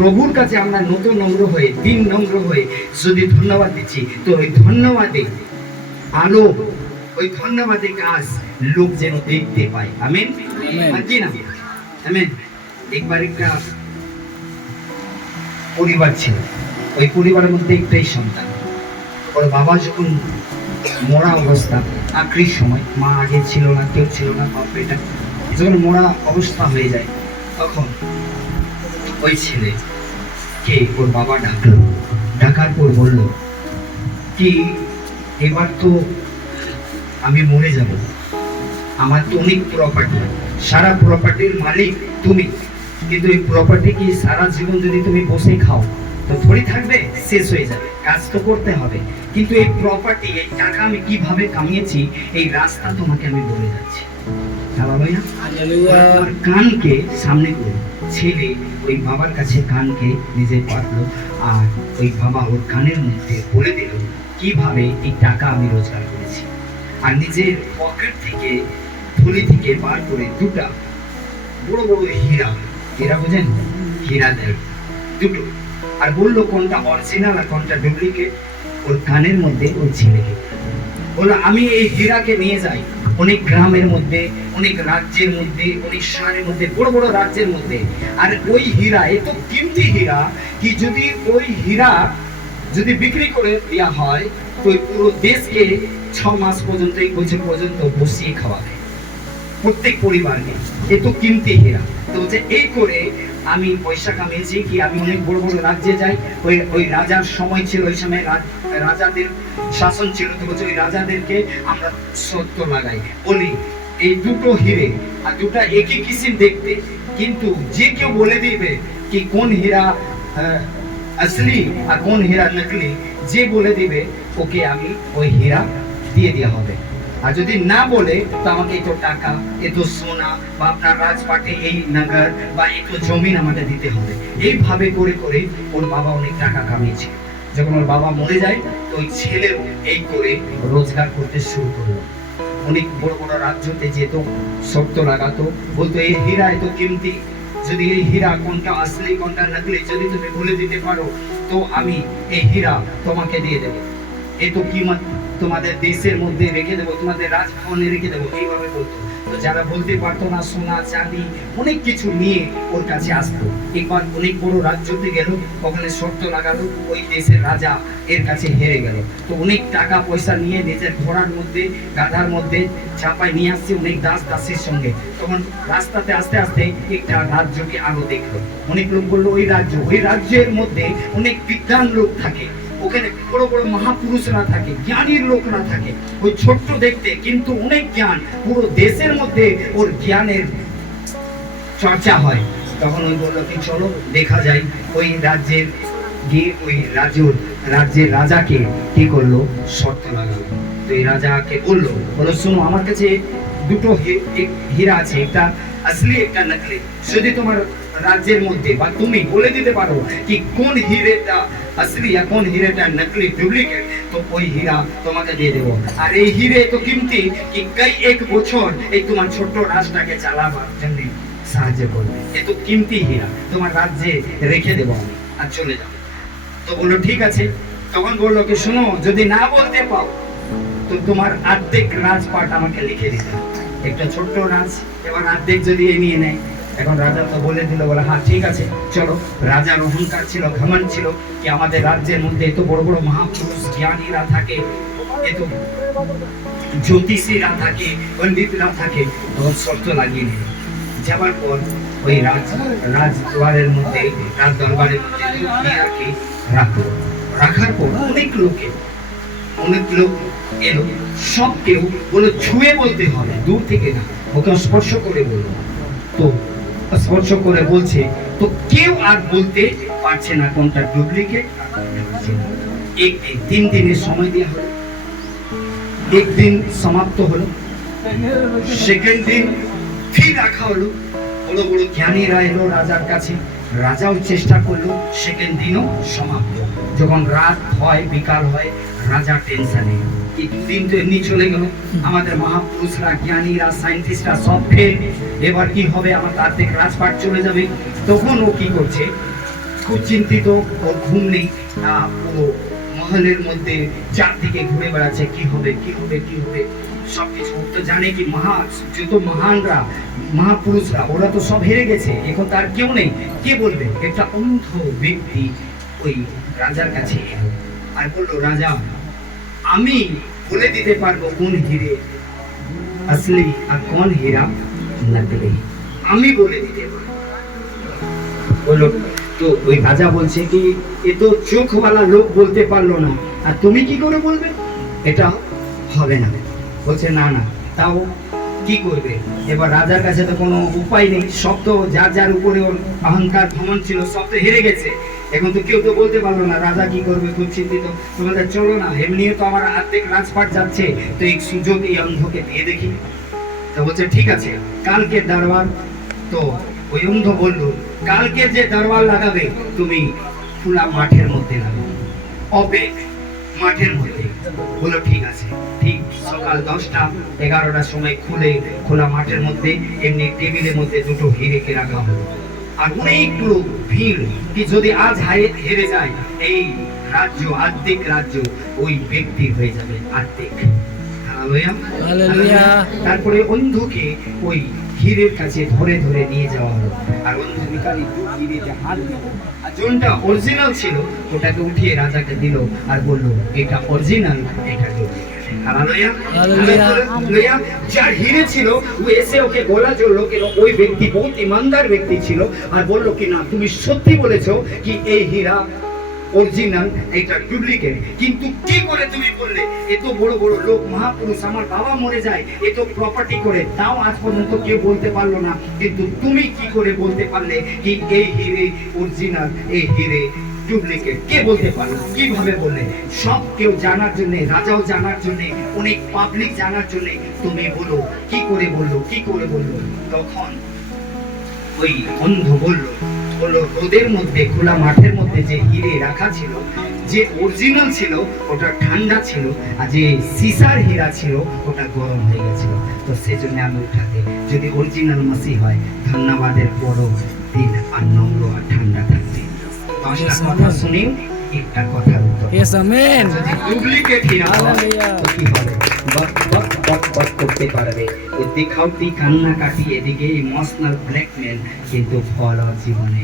প্রভুর কাছে আমরা নতুন নম্র হয়ে, দিন নম্র হয়ে যদি ধন্যবাদ দিচ্ছি, তো ওই ধন্যবাদে আলো, ওই ধন্যবাদে কাজ লোক যেন দেখতে পায়। আমেন, কি না? আমেন। একবার একটা পরিবার ছিল, ওই পরিবারের মধ্যে একটাই সন্তান। ওর বাবা যখন মরা অবস্থা, আখরির সময়, মা আগে ছিল না, কেউ ছিল না, বাপ বেটা যখন মরা অবস্থা হয়ে যায়, তখন ওই ছেলে কে ওর বাবা ডাকলো। ডাকার পর বললো কি, এবার তো আমি মরে যাব, আমার তো অনেক প্রপার্টি, সারা প্রপার্টির মালিক তুমি, কিন্তু এই প্রপার্টি কি সারা জীবন যদি তুমি বসে খাও তো থোড়ি থাকবে, শেষ হয়ে যাবে, কাজ তো করতে হবে। কিন্তু এই প্রপার্টি, এই টাকা আমি কিভাবে কামিয়েছি, এই রাস্তা তোমাকে আমি বলে যাচ্ছি। কানকে সামনে করে ছেলে ওই বাবার কাছে কানকে নিজে পাঠলো, আর ওই বাবা ওর কানের মধ্যে বলে দিল কিভাবে এই টাকা আমি রোজগার করেছি। আর নিজের পকেট থেকে, থলি থেকে বার করে দুটা বড় বড় হীরা, হীরা বোঝেন, হীরা দেয় দুটো, আর বললো কোনটা অরিজিনাল আর কোনটা ডুপ্লিকেট। ওর কানের মধ্যে ওই ছেলেকে বললো আমি এই হীরাকে নিয়ে যাই অনেক গ্রামের মধ্যে, অনেক রাজ্যের মধ্যে, অনেক শহরের মধ্যে, বড় বড় রাজ্যের মধ্যে। আর ওই হীরা এত কিমতি হীরা কি যদি ওই হীরা যদি বিক্রি করে দেওয়া হয় তো পুরো দেশকে 6 মাস পর্যন্ত, 1 বছর পর্যন্ত বসিয়ে খাওয়াবে প্রত্যেক পরিবারকে। এত কিমতি হীরা। তো যে এই করে আমি পয়সা কামিয়েছি কি, আমি অনেক বড় বড় রাজ্যে যাই। ওই রাজার সময় ছিল, ওই সময় রাজাদের শাসন ছিল, তো বলছে ওই রাজাদেরকে আমরা সত্য লাগাই, বলি এই দুটো হিরে আর দুটা একই কিসিম দেখতে, কিন্তু যে কেউ বলে দিবে কি কোন হীরা আসলি আর কোন হীরা নকলি, যে বলে দিবে ওকে আমি ওই হীরা দিয়ে দেওয়া হবে। আর যদি না বলে তো আমাকে এত টাকা, এত সোনা, বা আপনার রাজপাটে এই নগর বা এত জমিন আমাকে দিতে হবে। এইভাবে করে করে ওর বাবা অনেক টাকা কামিয়েছে। যখন ওর বাবা মরে যায় তো ওই ছেলেও এই করে রোজগার করতে শুরু করলো। অনেক বড় বড় রাজ্যতে যেত, শর্ত লাগাতো, বলতো এই হীরা এত কিমতি, যদি এই হীরা কোনটা আসলি কোনটা নকলি যদি তুমি বলে দিতে পারো তো আমি এই হীরা তোমাকে দিয়ে দেবো, এত কিমত তোমাদের দেশের মধ্যে রেখে দেবো, তোমাদের রাজভবনে রেখে দেবো, এইভাবে বলতো। তো যারা বলতে পারতো না, সোনা চাঁদি অনেক কিছু নিয়ে ওর কাছে আসতো। একবার অনেক বড় রাজ্যতে গেল, ওখানে শর্ত লাগালো, ওই দেশের রাজা এর কাছে হেরে গেল। তো অনেক টাকা পয়সা নিয়ে নিজের ঘোড়ার মধ্যে, গাধার মধ্যে চাপায় নিয়ে আসছে অনেক দাস দাসীর সঙ্গে। তখন রাস্তাতে আস্তে আস্তে একটা রাজ্যকে আলো দেখলো। অনেক লোক বললো ওই রাজ্যের মধ্যে অনেক বিদ্বান লোক থাকে, ওখানে বড় বড় মহাপুরুষরা থাকে, জ্ঞানীর লোকরা থাকে। ওই ছোট্ট দেখতে কিন্তু অনেক জ্ঞান, পুরো দেশের মধ্যে ওর জ্ঞানের চর্চা হয়। তখন ওই বললো কি চলো দেখা যায়। ওই রাজ্যের গিয়ে ওই রাজ্যের রাজাকে কি করলো, শর্ত লাগালো। তো এই রাজাকে বললো শোনো, আমার কাছে দুটো হীরা আছে, একটা আসলি একটা নকলি, যদি তোমার রাজ্যের মধ্যে বা তুমি বলে দিতে পারো কি কোন হিরেটা আসলি আর কোন হিরেটা নকলি ডুপ্লিকেট, তো ওই হীরা তোমাকে দিয়ে দেবো। আর এই হিরে তো কিমতি কি কই 1 বছর এই তোমার ছোট্ট রাজটাকে চালাবার জন্য সাহায্য করবে, এত কিমতি হীরা তোমার রাজ্যে রেখে দেবো আমি, আর চলে যাবো। তো বললো ঠিক আছে। তখন বললো কি শোনো, যদি না বলতে পাও তো তোমার অর্ধেক রাজপাট আমাকে লিখে দিতে, একটা ছোট্ট রাজ, এবার অর্ধেক যদি এ নিয়ে নেয়। এখন রাজা তো বলে দিল, বলে হ্যাঁ ঠিক আছে চলো। রাজার অহংকার ছিল, ঘমন্ড ছিল কি আমাদের রাজ্যের মধ্যে এত বড় বড় মহাপুরুষ জ্ঞানীরা থাকে, এত জ্যোতিষীরা থাকে, পণ্ডিতরা থাকে। তখন শর্ত লাগিয়ে নিল। যাবার পর ওই রাজদরবারের মধ্যে রাখলো। রাখার পর অনেক লোক এলো, সব কেউ বলে ছুঁয়ে বলতে হবে, দূর থেকে না, ওকে স্পর্শ করে বললো। তো স্পর্শ করে বলছে, তো কেউ আর বলতে পারছে না কোনটা ডুপ্লিকেট। একদিন 3 দিনের সময় দেওয়া হলো, একদিন সমাপ্ত হলো, সেকেন্ড দিন ফির রাখা হলো। বড় বড় জ্ঞানীরা এলো রাজার কাছে, রাজাও চেষ্টা করলো, সেকেন্ড দিনও সমাপ্ত। যখন রাত হয়, বিকাল হয়, রাজা টেনশনে, এই 2 দিন তো এমনি চলে গেল, আমাদের মহাপুরুষরা, জ্ঞানীরা, সায়েন্টিস্টরা সব ফেল, এবার কি হবে, আমার অর্ধেক রাজপাট চলে যাবে। তখন ও কি করছে, খুব চিন্তিত, ওর ঘুম নেই। ও মহলের মধ্যে চারদিকে ঘুরে বেড়াচ্ছে, কি হবে কি হবে কি হবে সবকিছু। ও তো জানে কি যত মহানরা মহাপুরুষরা ওরা তো সব হেরে গেছে, এখন তার কেউ নেই, কে বলবে? একটা অন্ধ ব্যক্তি ওই রাজার কাছে এলো আর বললো, রাজা আমি বলে দিতে পারবো কোন হিরে আসলি আর কোন হীরা নকলি, আমি বলে দিতে পারবো। বললো, তো ওই রাজা বলছে কি, এ তো চোখওয়ালা লোক বলতে পারলো না, আর তুমি কি করে বলবে? এটা হবে না। বলছে না না, তাও কি করবে? এবার রাজার কাছে তো কোনো উপায় নেই, সব তো যার যার উপরে ওর অহংকার ভ্রমণ ছিল সব তো হেরে গেছে, এখন তো কেউ তো বলতে পারলো না। রাজা কি করবে, খুব চিন্তিত। তোমাদের চলো না, এমনিও তো আমার অর্ধেক রাজপাট যাচ্ছে, তো এই সুযোগ এই অন্ধকে দিয়ে দেখি। তো বলছে ঠিক আছে, কালকে দরবার। তো ওই অন্ধ বলল, কালকে যে দরবার লাগাবে তুমি খোলা মাঠের মধ্যে লাগাবে, অপেক মাঠের মধ্যে। বললো ঠিক আছে। ঠিক সকাল 10টা 11টার সময় খোলা মাঠের মধ্যে এমনি টেবিলের মধ্যে দুটো হিরেকে রাখা হলো। আর অনেকগুলো ভিড়, কি যদি আজ হেরে যায় এই রাজ্য, আর্ধেক রাজ্য ওই ব্যক্তি হয়ে যাবে আর্ধেক। তারপরে অন্ধকে ওই হীরের কাছে ধরে ধরে নিয়ে যাওয়া হলো, আর অন্ধ ভিখারি হীরেতে হাত দিল, আর যোনটা অরিজিনাল ছিল ওটাকে উঠিয়ে রাজাকে দিল আর বলল, এটা অরিজিনাল, এটা যার হিরে ছিল ও এসে ওকে গলা জড়লো, কেন ওই ব্যক্তি বহুত ইমানদার ব্যক্তি ছিল, আর বললো কি না তুমি সত্যি বলেছো কি এই হীরা অরিজিনাল, এটা ডুপ্লিকেট, কিন্তু কি করে তুমি বললে? এত বড় বড় লোক মহাপুরুষ, আমার বাবা মরে যায় এত প্রপার্টি করে, তাও আজ পর্যন্ত কেউ বলতে পারলো না, কিন্তু তুমি কি করে বলতে পারলে কি এই হিরে অরিজিনাল, এই হিরে ডুপ্লিকেট? কে বলতে পারলো? কিভাবে বললে? সব কেউ জানার জন্য, রাজাও জানার জন্য, অনেক পাবলিক জানার জন্য তুমি বলো, কি করে বললো, কি করে বললো? তখন ওই অন্ধ বললো, রোদের মধ্যে খোলা মাঠের মধ্যে যে হিরে রাখা ছিল, যে অরিজিনাল ছিল ওটা ঠান্ডা ছিল, আর যে সিসার হীরা ছিল ওটা গরম হয়ে গেছিল, তো সেজন্য আমি উঠাতে। যদি অরিজিনাল মাসি হয়, ধন্যবাদের বড় দিন আর নম্র আর ঠান্ডা থাকবে। 10টা কথা শুনি, একটা কথার উত্তর। যদি ডুপ্লিকেট হীরা হয় তো কি হবে? বক বক বক বক করতে পারবে, ওই দেখাউটি কান্নাকাটি, এদিকে ইমোশনাল ব্ল্যাকমেল, কিন্তু ফল জীবনে